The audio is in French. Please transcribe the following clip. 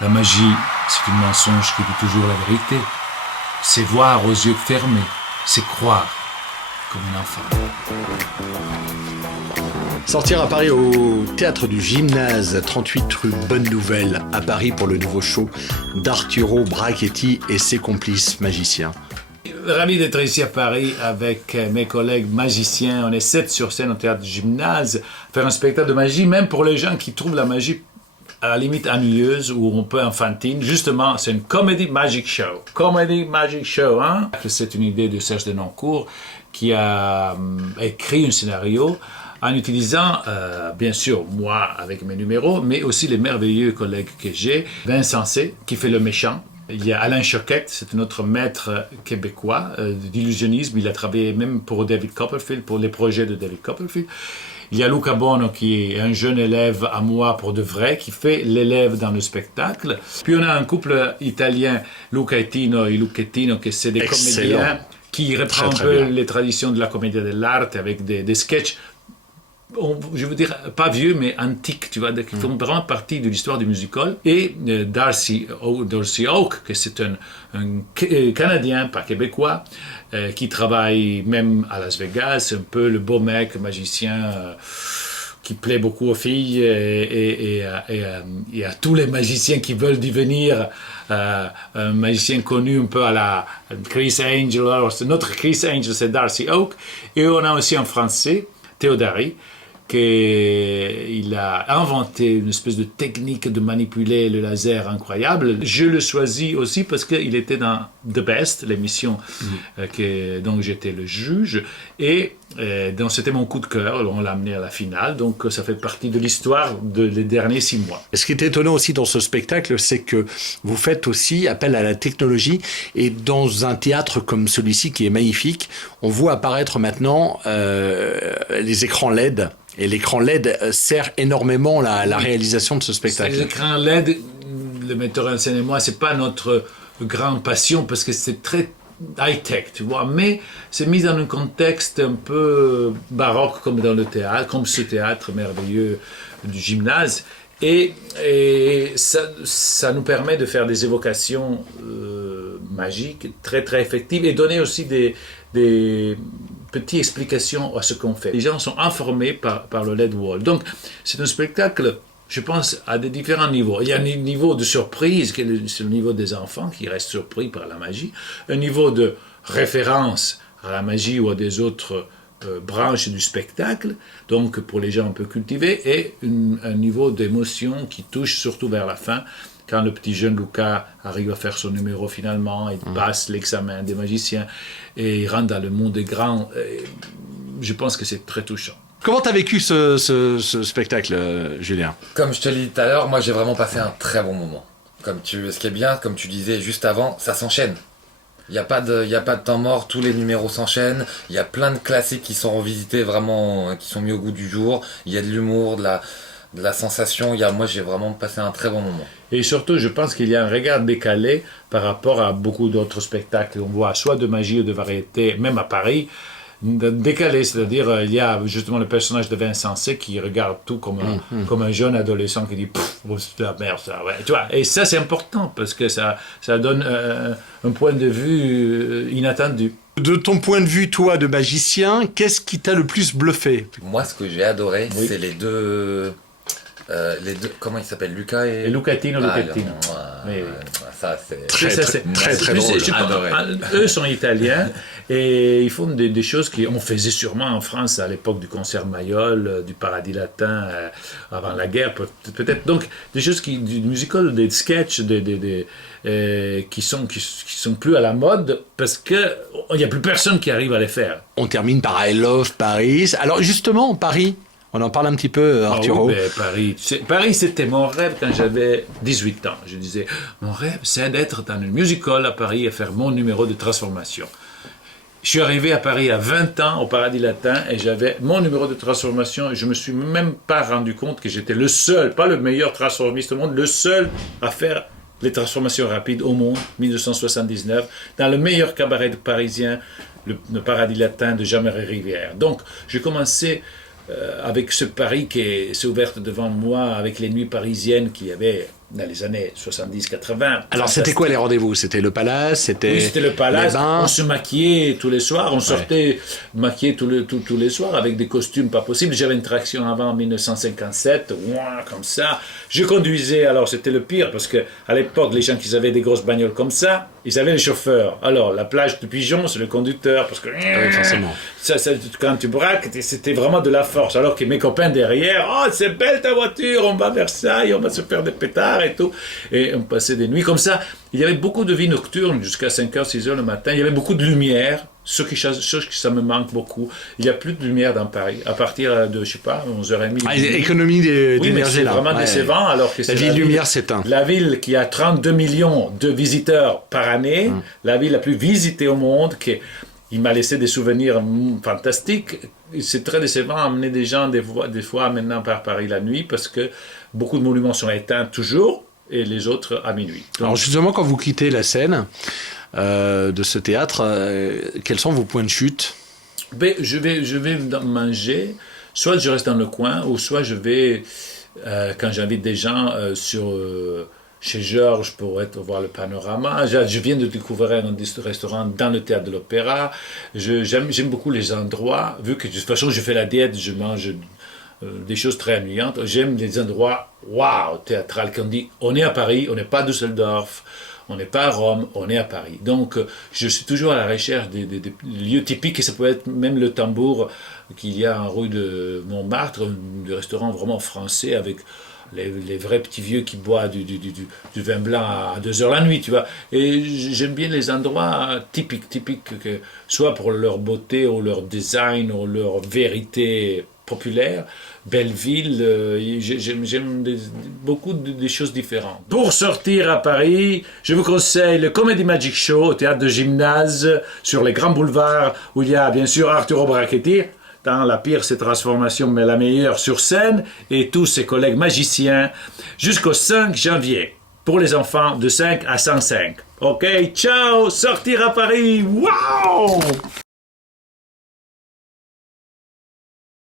La magie, c'est un mensonge qui dit toujours la vérité. C'est voir aux yeux fermés, c'est croire comme un enfant. Sortir à Paris au théâtre du Gymnase, 38 rue Bonne Nouvelle, à Paris pour le nouveau show d'Arturo Brachetti et ses complices magiciens. Ravi d'être ici à Paris avec mes collègues magiciens. On est 7 sur scène au théâtre du Gymnase, faire un spectacle de magie, même pour les gens qui trouvent la magie à la limite ennuyeuse ou un peu enfantine. Justement, c'est une comedy magic show. Comedy magic show, hein? C'est une idée de Serge Denoncourt qui a écrit un scénario en utilisant, bien sûr, moi avec mes numéros, mais aussi les merveilleux collègues que j'ai. Vincent C, qui fait le méchant. Il y a Alain Choquette, c'est notre maître québécois d'illusionnisme. Il a travaillé même pour David Copperfield, pour les projets de David Copperfield. Il y a Luca Bono, qui est un jeune élève à moi pour de vrai, qui fait l'élève dans le spectacle. Puis on a un couple italien, Luca et Luchettino, qui c'est des comédiens qui reprennent un peu les traditions de la commedia dell'arte avec des sketchs. Je veux dire, pas vieux, mais antiques, tu vois, qui font vraiment partie de l'histoire du musical. Et Darcy Oak, que c'est un Canadien, pas québécois, qui travaille même à Las Vegas, un peu le beau mec, magicien, qui plaît beaucoup aux filles et à tous les magiciens qui veulent devenir un magicien connu un peu à la Chris Angel. Alors, notre Chris Angel, c'est Darcy Oak. Et on a aussi un Français, Théodari, qu'il a inventé une espèce de technique de manipuler le laser incroyable. Je le choisis aussi parce qu'il était dans The Best, l'émission dont j'étais le juge, et donc c'était mon coup de cœur. On l'a amené à la finale, donc ça fait partie de l'histoire des derniers 6 mois. Ce qui est étonnant aussi dans ce spectacle, c'est que vous faites aussi appel à la technologie, et dans un théâtre comme celui-ci qui est magnifique, on voit apparaître maintenant les écrans LED. Et l'écran LED sert énormément la réalisation de ce spectacle. L'écran LED, le metteur en scène et moi, c'est pas notre grande passion parce que c'est très high-tech, tu vois, mais c'est mis dans un contexte un peu baroque comme dans le théâtre, comme ce théâtre merveilleux du Gymnase. Et ça nous permet de faire des évocations magiques, très très effectives, et donner aussi des petites explications à ce qu'on fait. Les gens sont informés par le LED Wall. Donc, c'est un spectacle, je pense, à des différents niveaux. Il y a un niveau de surprise, c'est le niveau des enfants qui restent surpris par la magie, un niveau de référence à la magie ou à des autres branches du spectacle, donc pour les gens un peu cultivés, et un niveau d'émotion qui touche surtout vers la fin, quand le petit jeune Luca arrive à faire son numéro finalement, il passe l'examen des magiciens et il rentre dans le monde des grands. Je pense que c'est très touchant. Comment t'as vécu ce spectacle, Julien? Comme je te l'ai dit tout à l'heure, moi j'ai vraiment passé un très bon moment. Ce qui est bien, comme tu disais juste avant, ça s'enchaîne. Il n'y a pas de temps mort, tous les numéros s'enchaînent, il y a plein de classiques qui sont revisités vraiment, qui sont mis au goût du jour, il y a de l'humour, de la sensation, moi j'ai vraiment passé un très bon moment. Et surtout, je pense qu'il y a un regard décalé par rapport à beaucoup d'autres spectacles. On voit soit de magie ou de variété, même à Paris, décalé, c'est-à-dire il y a justement le personnage de Vincent C qui regarde tout comme un jeune adolescent qui dit « c'est de la merde ça ». Ouais. Tu vois, et ça c'est important parce que ça donne un point de vue inattendu. De ton point de vue, toi, de magicien, qu'est-ce qui t'a le plus bluffé? Moi, ce que j'ai adoré, c'est les deux, comment ils s'appellent, Luca et Luchettino. Ça, c'est très drôle. Adoré. Eux sont italiens et ils font des choses qu'on faisait sûrement en France à l'époque du concert Mayol, du Paradis Latin, avant la guerre, peut-être. Donc, des choses du musical, des sketchs, qui sont plus à la mode parce qu'il n'y a plus personne qui arrive à les faire. On termine par I Love Paris. Alors, justement, Paris. On en parle un petit peu, Arturo. Oui, Paris, c'était mon rêve quand j'avais 18 ans. Je disais, mon rêve, c'est d'être dans une musical à Paris et faire mon numéro de transformation. Je suis arrivé à Paris à 20 ans, au Paradis Latin, et j'avais mon numéro de transformation, et je ne me suis même pas rendu compte que j'étais le seul, pas le meilleur transformiste au monde, le seul à faire les transformations rapides au monde, 1979, dans le meilleur cabaret parisien, le Paradis Latin de Jean-Marie Rivière. Donc, j'ai commencé avec ce Paris qui s'est ouvert devant moi, avec les nuits parisiennes qui avaient dans les années 70-80. Alors, c'était quoi les rendez-vous? C'était le Palace? Oui, c'était le Palace. les bains? On se maquillait tous les soirs. On sortait maquillés tous les soirs avec des costumes pas possibles. J'avais une traction avant en 1957, comme ça. Je conduisais, alors c'était le pire, parce qu'à l'époque, les gens qui avaient des grosses bagnoles comme ça, ils avaient les chauffeurs. Alors, la plage de Pigeon, c'est le conducteur, parce que Oui, forcément. ça, quand tu braques, c'était vraiment de la force. Alors que mes copains derrière, oh, c'est belle ta voiture, on va vers Versailles, on va se faire des pétards et tout. Et on passait des nuits comme ça. Il y avait beaucoup de vie nocturne jusqu'à 5h, 6h le matin. Il y avait beaucoup de lumière, ce qui ça me manque beaucoup. Il n'y a plus de lumière dans Paris. À partir de, je sais pas, 11h30. Ah, économie d'énergie, là. C'est vraiment décevant. Alors que la ville lumière s'éteint. La ville qui a 32 millions de visiteurs par année, la ville la plus visitée au monde, il m'a laissé des souvenirs fantastiques. C'est très décevant d'amener des gens des fois maintenant par Paris la nuit, parce que beaucoup de monuments sont éteints toujours, et les autres à minuit. Donc, alors justement, quand vous quittez la scène de ce théâtre, quels sont vos points de chute? je vais manger, soit je reste dans le coin, ou soit je vais, quand j'invite des gens chez Georges pour voir le panorama. Je viens de découvrir un restaurant dans le théâtre de l'Opéra. J'aime beaucoup les endroits, vu que de toute façon je fais la diète, je mange des choses très ennuyantes. J'aime les endroits théâtrales qu'on dit on est à Paris, on n'est pas à Düsseldorf, on n'est pas à Rome, on est à Paris. Donc je suis toujours à la recherche des lieux typiques, et ça peut être même le Tambour qu'il y a en rue de Montmartre, un restaurant vraiment français avec les vrais petits vieux qui boivent du vin blanc à 2h la nuit, tu vois. Et j'aime bien les endroits typiques, que, soit pour leur beauté, ou leur design, ou leur vérité populaire. Belleville, j'aime beaucoup de choses différentes. Pour sortir à Paris, je vous conseille le Comedy Magic Show au théâtre de Gymnase, sur les grands boulevards, où il y a bien sûr Arturo Brachetti, dans la pire ses transformations, mais la meilleure sur scène, et tous ses collègues magiciens, jusqu'au 5 janvier, pour les enfants de 5 à 105. Ok, ciao, sortir à Paris, waouh!